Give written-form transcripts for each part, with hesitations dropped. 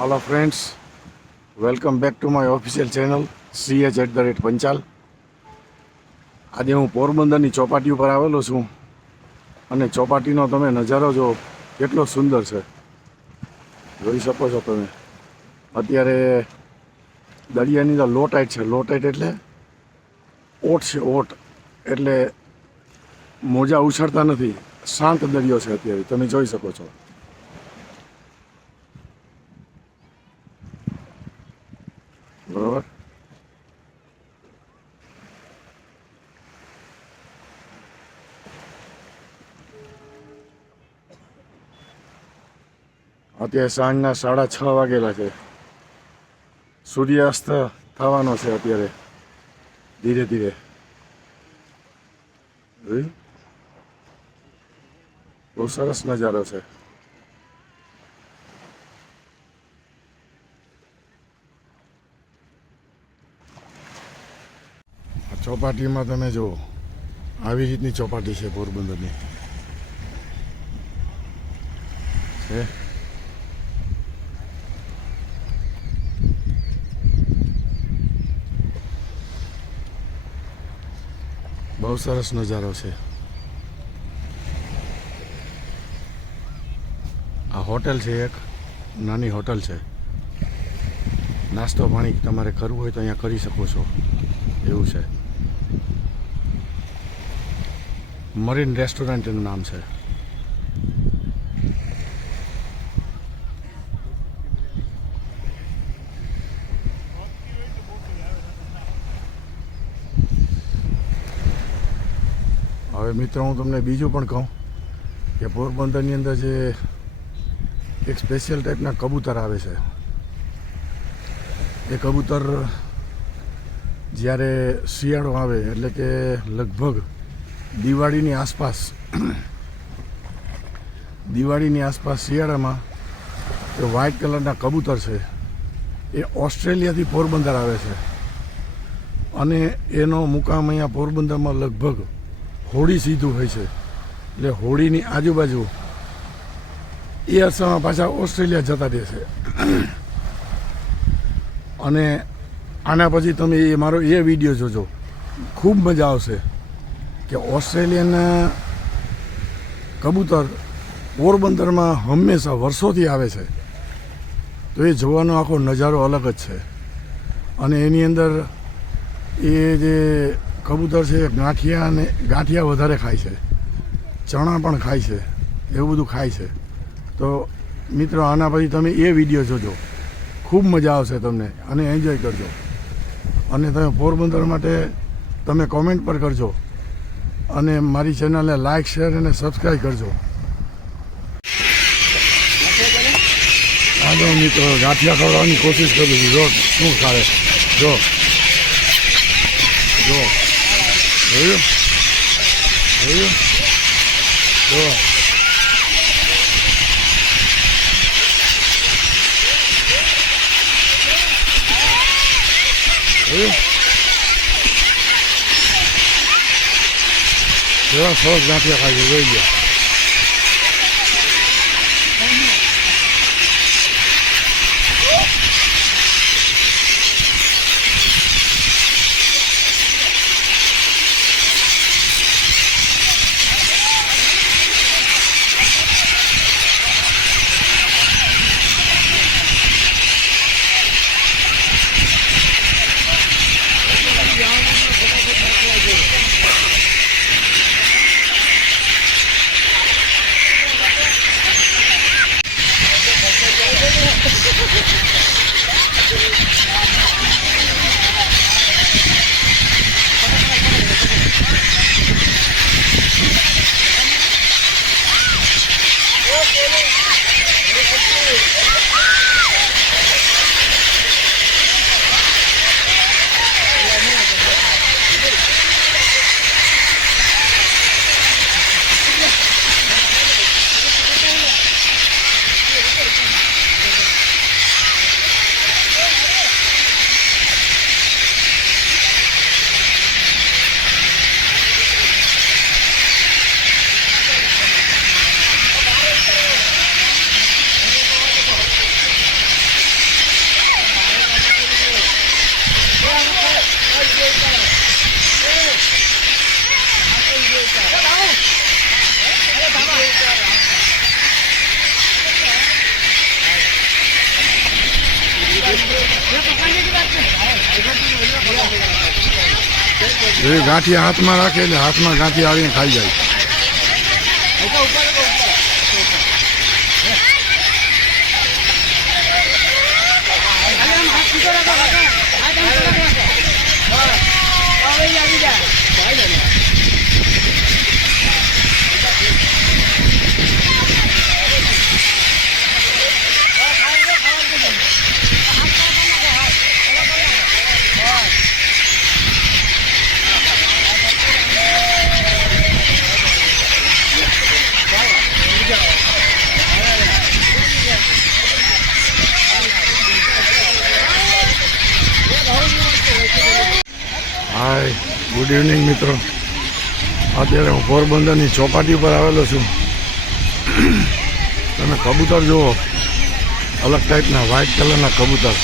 Hello friends, welcome back to my official channel CH@પંચાલ। આજે હું પોરબંદરની ચોપાટી ઉપર આવેલો છું અને ચોપાટીનો તમે નજારો જો કેટલો સુંદર છે, જોઈ શકો છો તમે। અત્યારે દરિયાની અંદર લો ટાઈડ છે। લો ટાઈડ એટલે ઓટ છે, ઓટ એટલે મોજા ઉછળતા નથી, શાંત દરિયો છે અત્યારે, તમે જોઈ શકો છો। બરાબર, અત્યારે સાંજના 6:30 વાગેલા છે। સૂર્યાસ્ત થવાનો છે અત્યારે ધીરે ધીરે। બહુ સરસ નજારો છે। ચોપાટીમાં તમે જુઓ, આવી રીતની ચોપાટી છે પોરબંદરની છે। બહુ સરસ નજારો છે। આ હોટેલ છે, એક નાની હોટેલ છે। નાસ્તો પાણી તમારે કરવું હોય તો અહીંયા કરી શકો છો, એવું છે। મરીન રેસ્ટોરન્ટ એનું નામ છે। હવે મિત્રો, હું તમને બીજું પણ કહું કે પોરબંદરની અંદર જે એક સ્પેશિયલ ટાઈપના કબૂતર આવે છે, એ કબૂતર જ્યારે શિયાળો આવે એટલે કે લગભગ દિવાળીની આસપાસ શિયાળામાં એ વ્હાઇટ કલરના કબૂતર છે, એ ઓસ્ટ્રેલિયાથી પોરબંદર આવે છે અને એનો મુકામ અહીંયા પોરબંદરમાં લગભગ હોળી સીધું હોય છે। એટલે હોળીની આજુબાજુ એ અરસામાં પાછા ઓસ્ટ્રેલિયા જતા રહેશે। અને આના પછી તમે મારો એ વિડીયો જોજો, ખૂબ મજા આવશે કે ઓસ્ટ્રેલિયનના કબૂતર પોરબંદરમાં હંમેશા વર્ષોથી આવે છે, તો એ જોવાનો આખો નજારો અલગ જ છે। અને એની અંદર એ જે કબૂતર છે, ગાંઠિયા વધારે ખાય છે, ચણા પણ ખાય છે, એવું બધું ખાય છે। તો મિત્રો, આના પછી તમે એ વિડીયો જોજો, ખૂબ મજા આવશે તમને અને એન્જોય કરજો। અને તમે પોરબંદર માટે તમે કોમેન્ટ પર કરજો અને મારી ચેનલને લાઇક, શેર અને સબસ્ક્રાઈબ કરજો। આગળ મિત્રો, ગાંઠિયા ખવડાવવાની કોશિશ કરું છું, જો શું ખાવે, જો જો જોયું જોયું જો કેવા સરસ ગાંઠિયા ખાય છે, જોઈ લો। એ ગાંઠિયા હાથમાં રાખે એટલે હાથમાં ગાંઠિયા આવીને ખાઈ જાય. હાય, ગુડ ઇવનિંગ મિત્રો. અત્યારે હું પોરબંદરની ચોપાટી પર આવેલો છું. તમે કબૂતર જુઓ, અલગ ટાઈપના વ્હાઇટ કલરના કબૂતર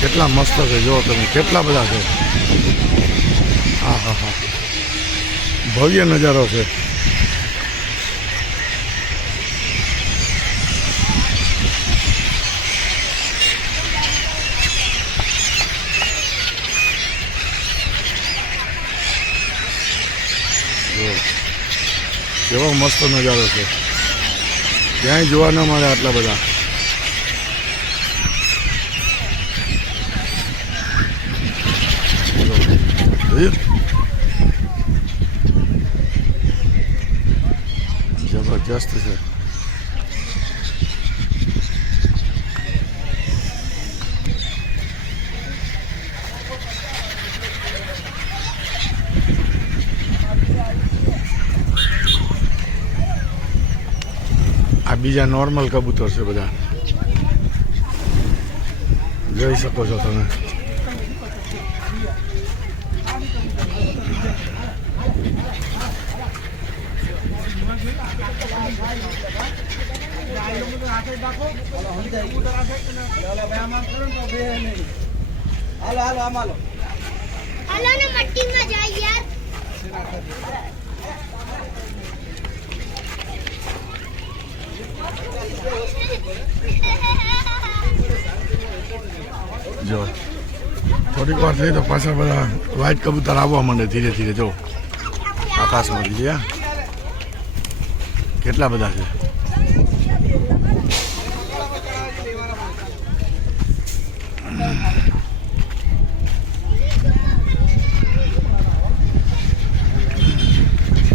કેટલા મસ્ત છે. જુઓ તમે, કેટલા બધા છે. હા હા હા, ભવ્ય નજારો છે. કેવો મસ્ત નજારો છે. ક્યાંય જોવા ન મળે આટલા બધા. જબરજસ્ત છે. આ બીજા નોર્મલ કબૂતર છે બધા, જોઈ શકો છો તમે. જો થોડીક વાર થઈ તો પાછા બધા વ્હાઇટ કબૂતર આવવા માંડે ધીરે ધીરે. જો આકાશમાં જોયા કેટલા બધા છે.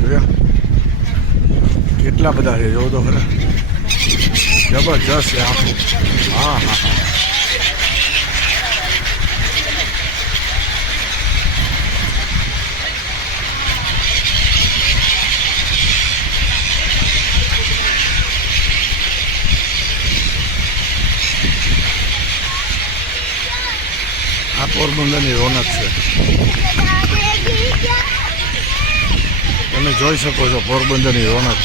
જોયા કેટલા બધા છે. જો તો ખરા, જબરજસ્ત છે આખું. હા હા હા, આ પોરબંદરની રોનક છે. તમે જોઈ શકો છો પોરબંદરની રોનક.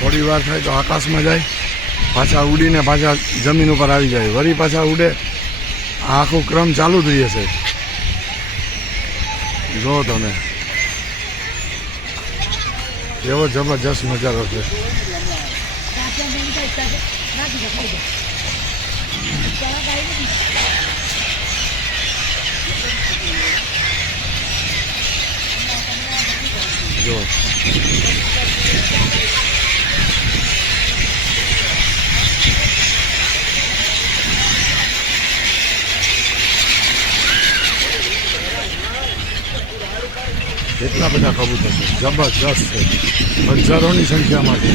થોડી વાર થાય તો આકાશમાં જાય, પાછા ઉડીને પાછા જમીન ઉપર આવી જાય, વળી પાછા ઉડે. આ આખો ક્રમ ચાલુ જ રહે છે. જો તમે કેવો જબરજસ્ત નજારો છે. જો કેટલા બધા કબૂતર છે. જબરજસ્ત છે. હજારોની સંખ્યામાં છે.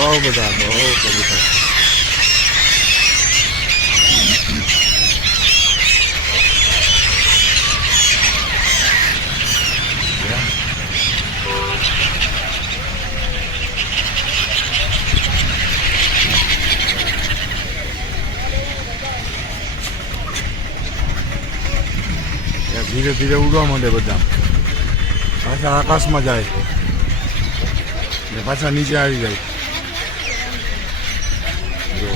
બહુ બધા બહુ કબૂતર. ધીરે ધીરે ઉડવા માંડે બધા, પાછા આકાશમાં જાય ને પાછા નીચે આવી જાય. જો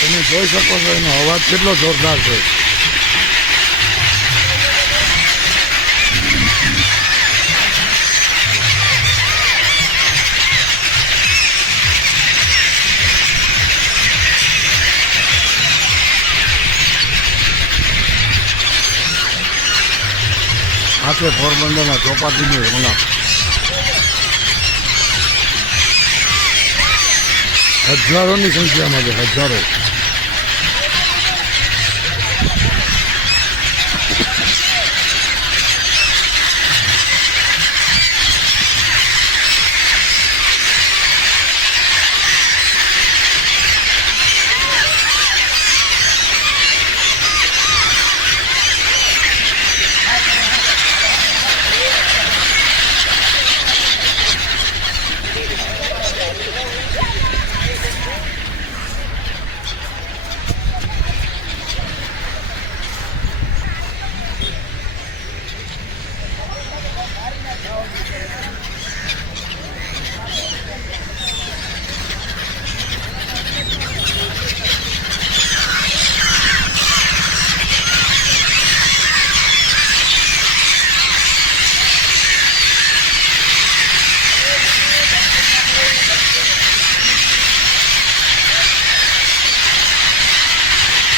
તમે જોઈ શકો છો એનો અવાજ કેટલો જોરદાર છે. આ છે પોરબંદરના ચોપાટીની રોનક. હજારોની સંખ્યામાં છે, હજારો.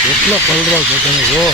કેટલો કલરો છે તમે જો.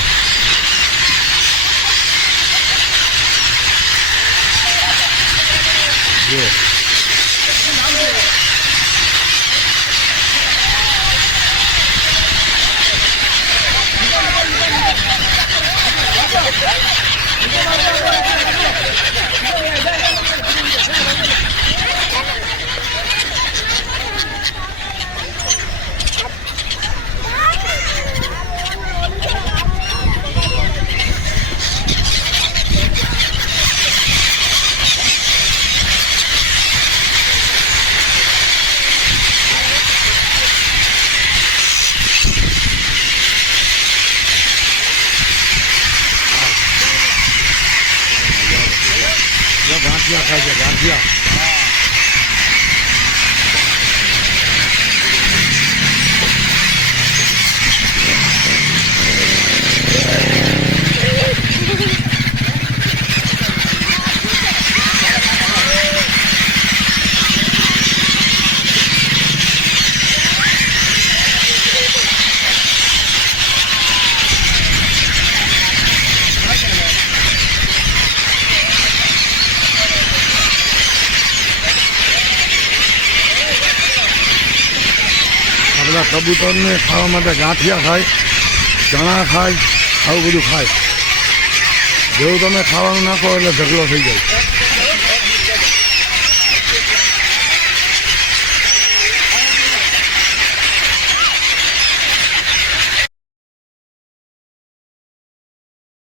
ગાંઠિયા ખાય છે, ગાંઠિયા. બધા કબૂતરને ખાવા માટે ગાંઠિયા ખાય, ચણા ખાય, આવું બધું ખાય. જેવું તમે ખાવાનું નાખો એટલે ઢગલો થઈ જાય.